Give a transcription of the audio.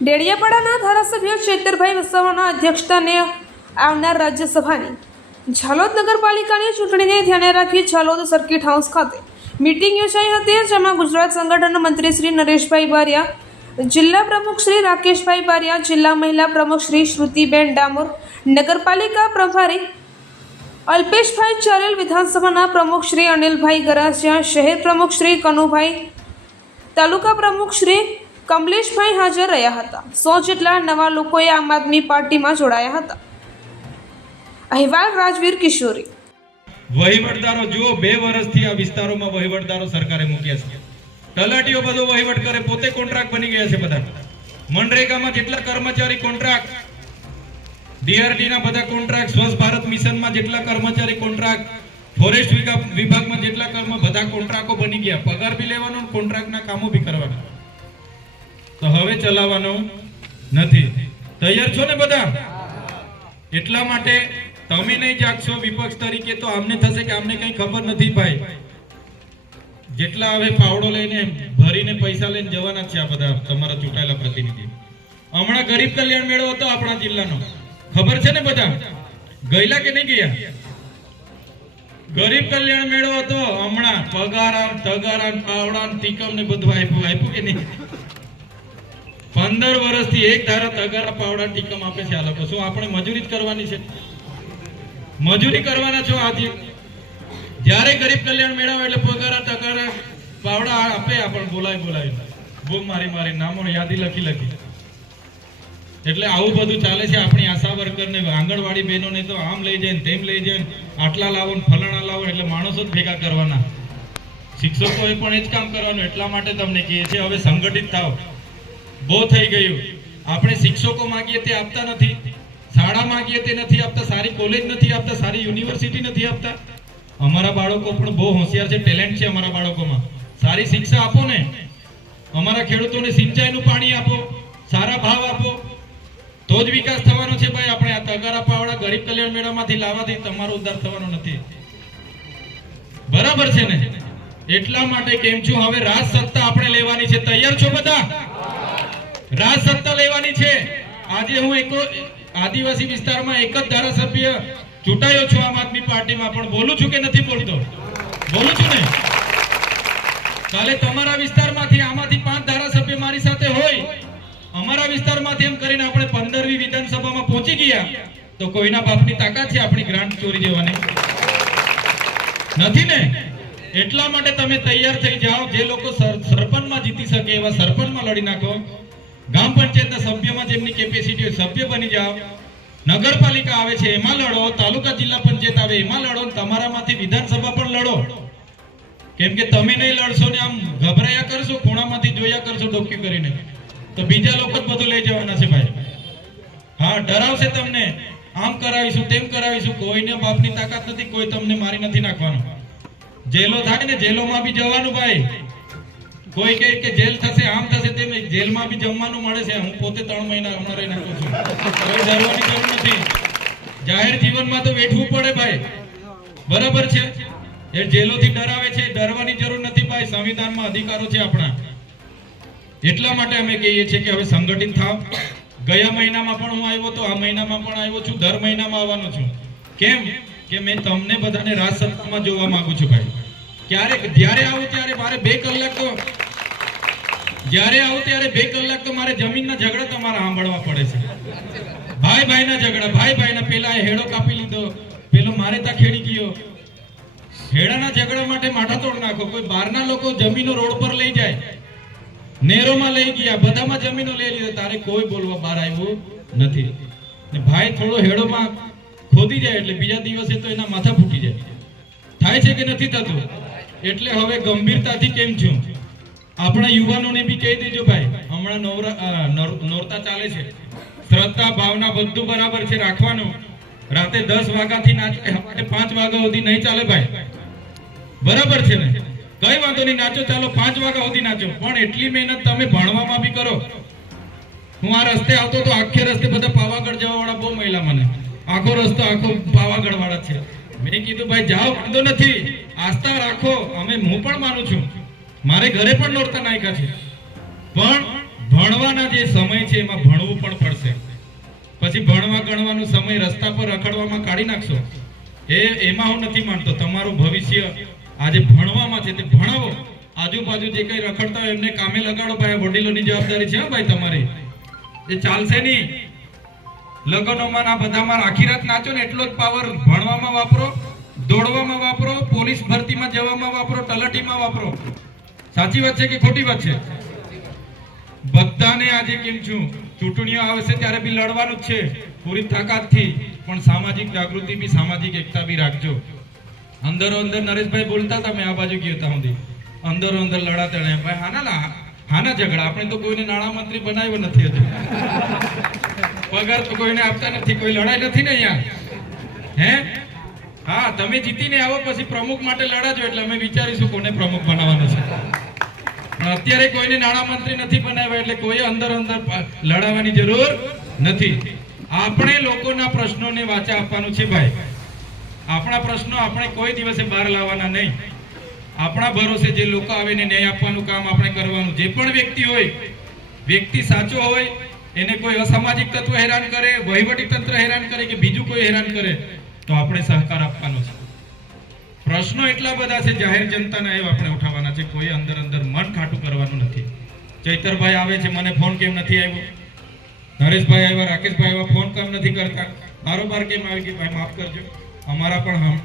ડેડિયાપાડાના ધારાસભ્ય ચેતરભાઈ વસાવાના અધ્યક્ષસ્થાને આવનાર રાજ્યસભાની ઝાલોદ નગરપાલિકાની ચૂંટણીને ધ્યાને રાખી ઝાલોદ સર્કિટ હાઉસ ખાતે મીટિંગ યોજાઈ હતી, જેમાં ગુજરાત સંગઠન મંત્રી શ્રી નરેશભાઈ બારિયા, જિલ્લા પ્રમુખ શ્રી રાકેશભાઈ બારિયા, જિલ્લા મહિલા પ્રમુખ શ્રી શ્રુતિબેન ડામોર, નગરપાલિકા પ્રભારી અલ્પેશભાઈ ચારેલ, વિધાનસભાના પ્રમુખ શ્રી અનિલભાઈ ગરાસિયા, શહેર પ્રમુખ શ્રી કનુભાઈ, તાલુકા પ્રમુખ શ્રી કમલેશભાઈ હાજર રહ્યા હતા। 100 જેટલા નવા લોકોએ આમ આદમી પાર્ટીમાં જોડાયા હતા। અહેવાલ રાજવીર કિશોરી। વહીવટદારો જુઓ, 2 વર્ષથી આ વિસ્તારોમાં વહીવટદારો સરકારે મૂક્યા છે। તલાટીઓ બધો વહીવટ કરે, પોતે કોન્ટ્રાક્ટ બની ગયા છે બધા। મનરેગામાં જેટલા કર્મચારી કોન્ટ્રાક્ટ, ડીઆરડી ના બધા કોન્ટ્રાક્ટ, સ્વચ્છ ભારત મિશનમાં જેટલા કર્મચારી કોન્ટ્રાક્ટ, ફોરેસ્ટ વિભાગમાં જેટલા બધા કોન્ટ્રાક્ટો બની ગયા। પગાર બી લેવાનો, કોન્ટ્રાક્ટના કામો બી કરવાના। તો હવે ચલાવવાનો નથી। તૈયાર છો ને બધા? એટલા માટે તમે નહીં જાગશો વિપક્ષ તરીકે તો આમને થશે કે આમને કઈ ખબર નથી ભાઈ। જેટલા હવે પાવડો લઈને ભરીને પૈસા લઈને જવાના છે આ બધા તમારા ચૂંટાયેલા પ્રતિનિધિ। હમણાં ગરીબ કલ્યાણ મેળો હતો આપણા જિલ્લાનો, ખબર છે ને બધા? ગયેલા કે નહીં ગયા? ગરીબ કલ્યાણ મેળો હતો હમણાં, પગારા તગારા પાવડા ટીકમ ને બધું આપ્યું કે નહીં? 15 વર્ષથી એક ધારા તગારા પાવડા ટીકમ આપે છે આ લોકો। શું આપણે મજૂરી જ કરવાની છે? મજૂરી કરવાના છો આજે? જ્યારે ગરીબ કલ્યાણ મેળાવે એટલે પગારા તગારા પાવડા આપે, આપણે બોલાય બૂમ મારી નામો યાદી લખી। એટલે આવું બધું ચાલે છે। આપણી આશા વર્કરને, આંગણવાડી બહેનોને તો આમ લઈ જાય તેમ લઈ જાય, આટલા લાવો ને ફલાણા લાવો, એટલે માણસો જ ભેગા કરવાના। શિક્ષકોએ પણ એ જ કામ કરવાનું। એટલા માટે તમને કહીએ છીએ હવે સંગઠિત થાવ। બહુ થઈ ગયું। આપણે શિક્ષકો માંગીએ તે આપતા નથી, શાળા માંગીએ તે નથી આપતા, સારી કોલેજ નથી આપતા, સારી યુનિવર્સિટી નથી આપતા। અમારા બાળકો પણ બહુ હોશિયાર છે, ટેલેન્ટ છે અમારા બાળકોમાં। સારી શિક્ષા આપો ને, અમારા ખેડૂતોને સિંચાઈનું પાણી આપો, સારા ભાવ આપો, તો જ વિકાસ થવાનો છે ભાઈ। આપણે આ તગારા પાવડા ગરીબ કલ્યાણ મેળામાંથી લાવવાથી તમારો ઉદ્ધાર થવાનો નથી, બરાબર છે ને? એટલા માટે કેમ છું, હવે રાજ સત્તા આપણે લેવાની છે। તૈયાર છો બધા? રાજ સત્તા લેવાની છે। આજે હું એક આદિવાસી વિસ્તારમાં એક જ ધારાસભ્ય ચૂંટાયો છું આમ આદમી પાર્ટીમાં, પણ બોલું છું કે નથી બોલતો? બોલું છું ને? કાલે તમારા વિસ્તારમાંથી આમાંથી 5 ધારાસભ્ય મારી સાથે હોય, અમારા વિસ્તારમાંથી એમ કરીને આપણે 15મી વિધાનસભામાં પહોંચી ગયા, તો કોઈના બાપની તાકાત છે આપણી ગ્રાન્ટ ચોરી જવાની? નથી ને? એટલા માટે તમે તૈયાર થઈ જાઓ। જે લોકો સરપંચમાં જીતી શકે એવા સરપંચમાં લડી નાખો, ગામ પંચાયતના સભ્યમાં જેમની કેપેસિટી હોય સભ્ય બની જાઓ, નગરપાલિકા આવે છે એમાં લડો, તાલુકા જિલ્લા પંચાયત આવે એમાં લડો, તમારામાંથી વિધાનસભા પણ લડો। કેમ કે તમે નહીં લડશો ને આમ ગભરાયા કરશો, ખૂણામાંથી જોયા કરશો ડોક્યુ કરીને, તો બીજા લોકો જ બધું લઈ જવાના છે ભાઈ। હા, ડરાવશે તમને, આમ કરાવીશું તેમ કરાવીશું। કોઈને બાપની તાકાત નથી, કોઈ તમને મારી નથી નાખવાનું। જેલો થાય ને જેલોમાં બી જવાનું ભાઈ। કોઈ કહે કે જેલ થશે, આમ થશે તેમ, જેલમાં બી જમવાનું મળે છે। હું પોતે 3 મહિના હમણાં રહી નાખું છું, કોઈ ડરવાની જરૂર નથી। જાહેર જીવનમાં તો વેઠવું પડે ભાઈ, બરાબર છે? એ જેલોથી ડરાવે છે, ડરવાની જરૂર નથી ભાઈ। સંવિધાનમાં અધિકારો છે આપણા। એટલા માટે અમે કહીએ છીએ કે હવે સંગઠિત થાવ। ગયા મહિનામાં પણ હું આવ્યો તો, આ મહિનામાં પણ આવ્યો છું, દર મહિનામાં આવવાનો છું। કેમ કે મેં તમને બધાને રાજ સત્તામાં જોવા માંગુ છું ભાઈ। જ્યારે આવું ત્યારે મારે 2 કલાક તો મારે જમીનના ઝઘડા તમારા સાંભળવા પડે છે। ભાઈના ઝઘડા, ભાઈના પેલા હેડો કાપી લીધો, પેલો મારે તા ખેડી ગયો। હેડાના ઝઘડા માટે માથા તોડ નાખો। કોઈ બહારના લોકો જમીનો રોડ પર લઈ જાય, નેરોમાં લઈ ગયા, બધામાં જમીનો લઈ લીધો, તારે કોઈ બોલવા બહાર આવ્યું નથી ને ભાઈ। થોડો હેડોમાં ખોદી જાય એટલે બીજા દિવસે તો એના માથા ફૂટી જાય। થાય છે કે નથી થતું? એટલે હવે ગંભીરતાથી કેમ છું, આપણા યુવાનોને બી કહી દેજો ભાઈ। હમણાં નોરતા ચાલે છે, શ્રદ્ધા ભાવના બધું બરાબર છે રાખવાનું। રાતે 10 વાગ્યાથી નાચો, 5 વાગ્યા સુધી નહીં ચાલે ભાઈ, બરાબર છે ને? કઈ વાંધો નહીં, નાચો ચાલો 5 વાગ્યા સુધી નાચો, પણ એટલી મહેનત તમે ભણવામાં બી કરો। હું આ રસ્તે આવતો તો આખે રસ્તે બધા પાવાગઢ જવા વાળા બહુ મહિલા, મને આખો રસ્તો આખો પાવાગઢ વાળા છે। મેં કીધું ભાઈ જાઓ, વાંધો નથી, આસ્થા રાખો। હું પણ માનું છું, મારે ઘરે પણ નોરતા નાખ્યા છે, પણ ભણવાના જે સમય છે એમાં ભણવું પણ પડશે. પછી ભણવા ગણવાનો સમય રસ્તા પર રખડવામાં કાઢી નાખશો, એમાં હું નથી માનતો. તમારું ભવિષ્ય આજે ભણવામાં છે, તે ભણાવો. આજુબાજુ જે કઈ રખડતા હોય એમને કામે લગાડો. ભાઈ, વડીલોની જવાબદારી છે ભાઈ તમારી. એ ચાલશે નહીં. લગ્નોમાં આ બધામાં આખી રાત નાચો ને એટલો જ પાવર ભણવામાં વાપરો, દોડવામાં વાપરો, પોલીસ ભરતીમાં જવામાં વાપરો, તલાટીમાં વાપરો. સાચી વાત છે કે ખોટી વાત છે? બધાને આજે કેમ છું, ચૂંટણીઓ આવશે ત્યારે બી લડવાનું જ છે પૂરી તાકાતથી, પણ સામાજિક જાગૃતિ બી, સામાજિક એકતા બી રાખજો. અંદરો અંદર નરેશભાઈ બોલતા હતા, મેં આ બાજુ ગયો હતા સુધી, અંદરો અંદર લડાતા રહ્યા. ભાઈ હાના ઝઘડા? આપણે તો કોઈને નાણામંત્રી બનાવ્યો નથી હજુ, પગાર તો કોઈને આપતા નથી, કોઈ લડાઈ નથી ને અહીંયા. હે, હા, તમે જીતીને આવો પછી પ્રમુખ માટે લડાજો, એટલે અમે વિચારીશું કોને પ્રમુખ બનાવવાનો છે. પણ અત્યારે કોઈને નાણામંત્રી નથી બનાવ્યા, એટલે કોઈ અંદર લડાવવાની જરૂર નથી. આપણે લોકોના પ્રશ્નોને વાચા આપવાનું છે ભાઈ. આપણા પ્રશ્નો આપણે કોઈ દિવસે બહાર લાવવાના નહીં. આપણા ભરોસે જે લોકો આવે ને ન્યાય આપવાનું કામ આપણે કરવાનું. જે પણ વ્યક્તિ હોય, વ્યક્તિ સાચો હોય, એને કોઈ અસામાજિક તત્વ હેરાન કરે, વહીવટી તંત્ર હેરાન કરે કે બીજું કોઈ હેરાન કરે, તો આપણે સહકાર આપવાનો છે. પ્રશ્નો એટલા બધા છે, જાહેર જનતાના એવા આપણે ઉઠાવવાના છે. કોઈ અંદર મન ખાટું કરવાનું નથી. ચૈતરભાઈ આવે છે, મને ફોન કેમ નથી આવ્યો? નરેશભાઈ આવ્યા, રાકેશભાઈ આવ્યા, ફોન કેમ નથી કરતા? બારોબાર કેમ આવી ગઈ? ભાઈ માફ કરજો, અમારા પણ